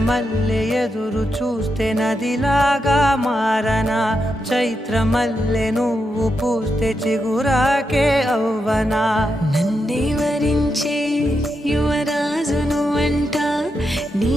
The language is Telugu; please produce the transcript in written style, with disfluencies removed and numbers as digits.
మల్లె ఎదురు చూస్తే నదిలాగా మారనా, చైత్రమల్లె నువ్వు పూస్తే చిగురాకే అవ్వనా. నన్నే వరించే యువరాజును అంట నీ